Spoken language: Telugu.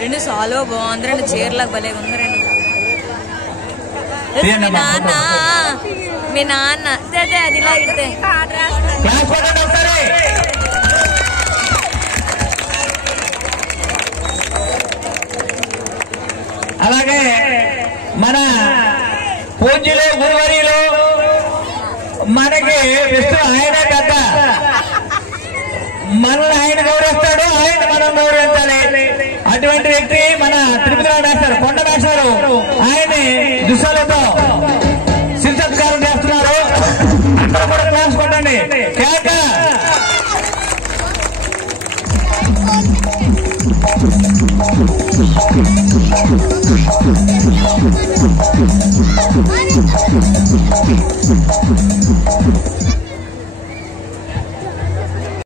రెండు సాలో బాగుంది, రెండు చీరలకు భలే ఉంది. రెండు మీ నాన్న అదే అది ఇలా ఇడితే అలాగే మన పూజ్యులు గురువర్యులు మనకి విష్ణు ఆయనే పెద్ద, మనల్ని ఆయన గౌరవిస్తాడు, ఆయన మనం గౌరవించాలి. అటువంటి వ్యక్తి మన తిరుపతిలో వేస్తారు కొండ వేస్తారు. ఆయన్ని దుశ్శాలతో శిల్సత్కారం చేస్తున్నారు. అందరూ కూడా క్లాస్ కొట్టండి. కేక